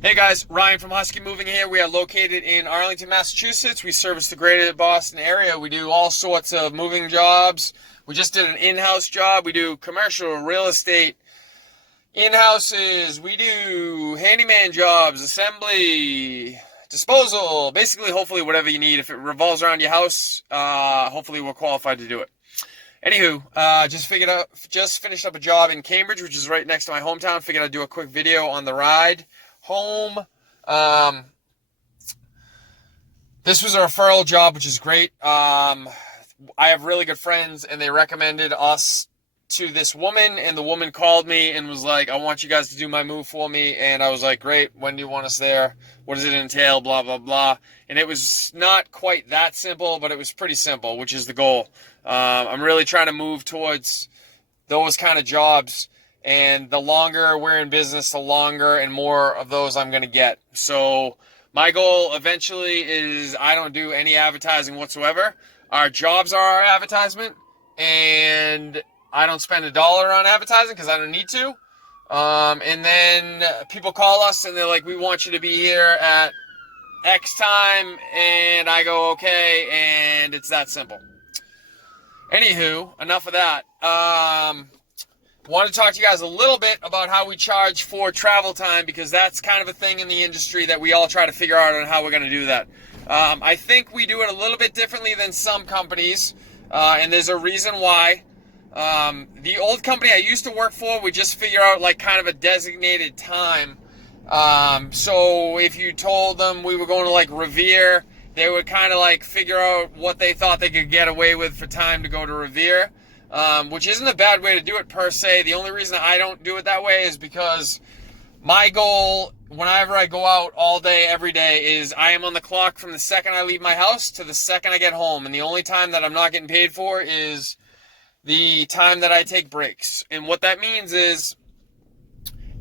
Hey guys, Ryan from Husky Moving here. We are located in Arlington, Massachusetts. We service the greater Boston area. We do all sorts of moving jobs. We just did an in-house job. We do commercial real estate, in-houses. We do handyman jobs, assembly, disposal, basically hopefully whatever you need. If it revolves around your house, hopefully we're qualified to do it. Anywho, just finished up a job in Cambridge, which is right next to my hometown. Figured I'd do a quick video on the ride home. This was a referral job, which is great. I have really good friends, and they recommended us to this woman, and the woman called me and was like, I want you guys to do my move for me. And I was like, great, when do you want us there? What does it entail? Blah, blah, blah. And it was not quite that simple, but it was pretty simple, which is the goal. I'm really trying to move towards those kind of jobs. And the longer we're in business, the longer and more of those I'm going to get. So my goal eventually is I don't do any advertising whatsoever. Our jobs are our advertisement, and I don't spend $1 on advertising because I don't need to. And then people call us and they're like, we want you to be here at X time. And I go, okay. And it's that simple. Anywho, enough of that. Want to talk to you guys a little bit about how we charge for travel time, because that's kind of a thing in the industry that we all try to figure out on how we're going to do that. I think we do it a little bit differently than some companies, and there's a reason why. The old company I used to work for, we just figure out like kind of a designated time. So if you told them we were going to like Revere, they would kind of like figure out what they thought they could get away with for time to go to Revere. Which isn't a bad way to do it per se. The only reason I don't do it that way is because my goal, whenever I go out all day, every day, is I am on the clock from the second I leave my house to the second I get home. And the only time that I'm not getting paid for is the time that I take breaks. And what that means is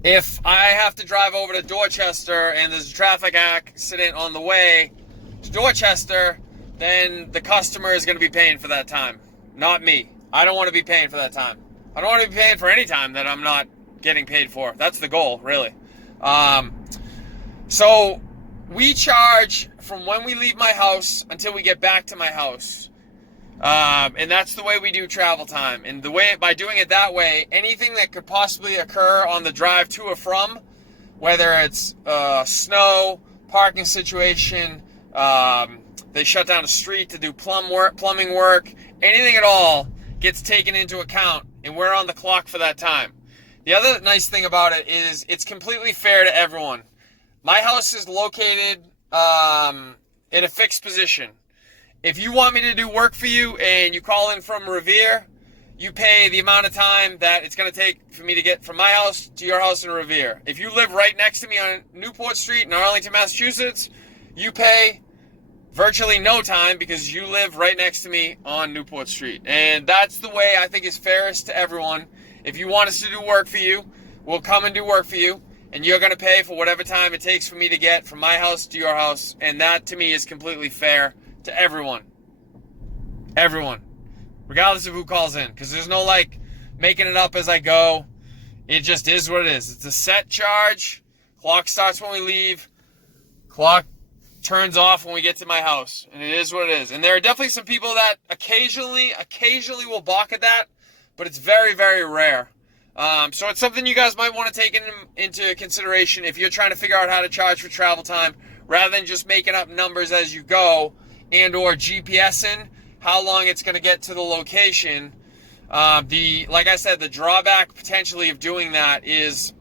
if I have to drive over to Dorchester and there's a traffic accident on the way to Dorchester, then the customer is going to be paying for that time, not me. I don't want to be paying for that time. I don't want to be paying for any time that I'm not getting paid for. That's the goal, really. So we charge from when we leave my house until we get back to my house. And that's the way we do travel time. And the way, by doing it that way, anything that could possibly occur on the drive to or from, whether it's snow, parking situation, they shut down a street to do plumbing work, anything at all, gets taken into account, and we're on the clock for that time. The other nice thing about it is it's completely fair to everyone. My house is located in a fixed position. If you want me to do work for you and you call in from Revere, you pay the amount of time that it's going to take for me to get from my house to your house in Revere. If you live right next to me on Newport Street in Arlington, Massachusetts, you pay virtually no time because you live right next to me on Newport Street. And that's the way I think is fairest to everyone. If you want us to do work for you, we'll come and do work for you, and you're going to pay for whatever time it takes for me to get from my house to your house. And that to me is completely fair to everyone. Everyone. Regardless of who calls in. Because there's no like making it up as I go. It just is what it is. It's a set charge. Clock starts when we leave. Clock turns off when we get to my house, and it is what it is. And there are definitely some people that occasionally will balk at that, but it's very, very rare. So it's something you guys might want to take into consideration if you're trying to figure out how to charge for travel time, rather than just making up numbers as you go and or GPSing how long it's going to get to the location. Like I said, the drawback potentially of doing that is,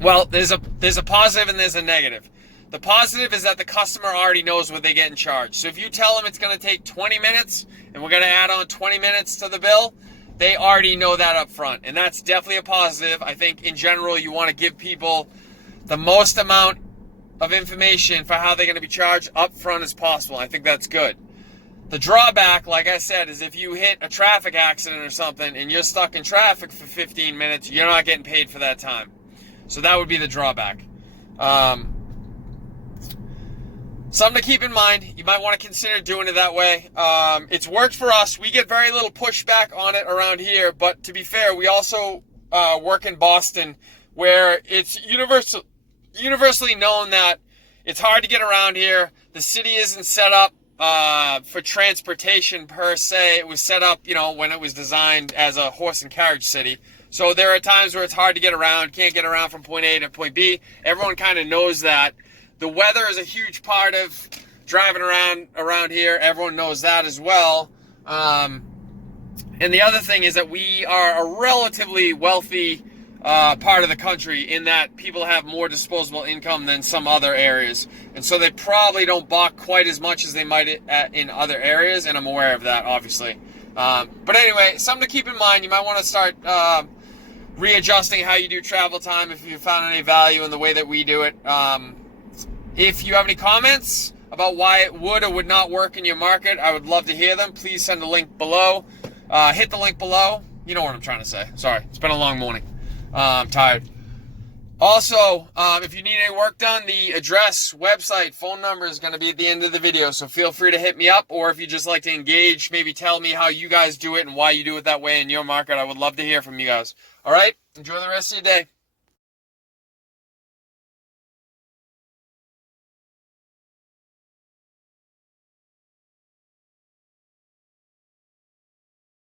well, there's a positive and there's a negative. The positive is that the customer already knows what they get in charge. So if you tell them it's going to take 20 minutes and we're going to add on 20 minutes to the bill, they already know that up front. And that's definitely a positive. I think in general you want to give people the most amount of information for how they're going to be charged up front as possible. I think that's good. The drawback, like I said, is if you hit a traffic accident or something and you're stuck in traffic for 15 minutes, you're not getting paid for that time. So that would be the drawback. Something to keep in mind. You might want to consider doing it that way. It's worked for us. We get very little pushback on it around here, but to be fair, we also work in Boston, where it's universally known that it's hard to get around here. The city isn't set up for transportation per se. It was set up, when it was designed as a horse and carriage city. So there are times where it's hard to get around, can't get around from point A to point B. Everyone kind of knows that. The weather is a huge part of driving around here. Everyone knows that as well. And the other thing is that we are a relatively wealthy part of the country in that people have more disposable income than some other areas. And so they probably don't balk quite as much as they might in other areas, and I'm aware of that, obviously. But anyway, something to keep in mind. You might want to start readjusting how you do travel time if you found any value in the way that we do it. If you have any comments about why it would or would not work in your market, I would love to hear them. Please send a link below. Hit the link below. You know what I'm trying to say. Sorry, it's been a long morning. I'm tired. Also, if you need any work done, the address, website, phone number is going to be at the end of the video, so feel free to hit me up, or if you just like to engage, maybe tell me how you guys do it and why you do it that way in your market. I would love to hear from you guys. All right? Enjoy the rest of your day.